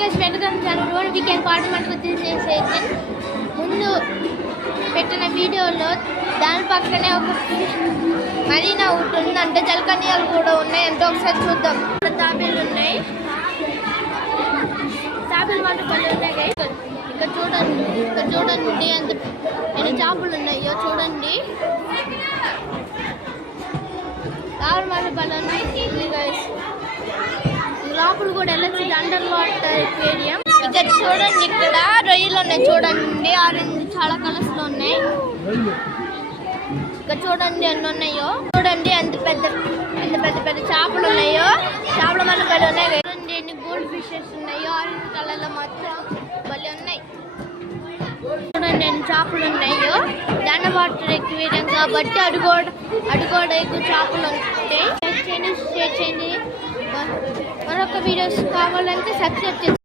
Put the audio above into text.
Guys welcome to road weekend party మనకు తీసేసేసి ముందు పెట్టిన వీడియోలో దాని పక్కనే ఒక మరీనా ఒకటి ఉందంటే జలకన్యాలు కూడా ఉన్నాయి అంటే ఒకసారి చూద్దాం. తాబేలు ఉన్నాయి, తాబేలు మాత్రం పళ్ళు ఉన్నాయి గైస్. ఇక్కడ చూడండి ఎంత ఎన్ని చేపలు ఉన్నాయో చూడండి. తాబేలు మాత్రం పళ్ళు ఉన్నాయి గైస్. లోపల కూడా వెళ్ళొచ్చు, అండర్ వాటర్ ఎక్వేరియం. ఇక్కడ చూడండి, ఇక్కడ రొయ్యలు ఉన్నాయి చూడండి, ఆరెంజ్ చాలా కలర్స్ లో ఉన్నాయి. ఇక్కడ చూడండి ఎన్ని ఉన్నాయో, చూడండి ఎంత పెద్ద చేపలు ఉన్నాయో. చేపల మన బలి ఉన్నాయి. చూడండి ఎన్ని గోల్డ్ ఫిషెస్ ఉన్నాయో, ఆరెంజ్ కలర్ లో మాత్రం బలి ఉన్నాయి. చూడండి ఎన్ని చేపలు ఉన్నాయో. అండర్ వాటర్ ఎక్వేరియం కాబట్టి అడు కూడా ఎక్కువ చేపలు ఉంటాయి. షేర్ చేయండి. మరొక వీడియోస్ కావాలంటే సబ్స్క్రైబ్ చేయండి.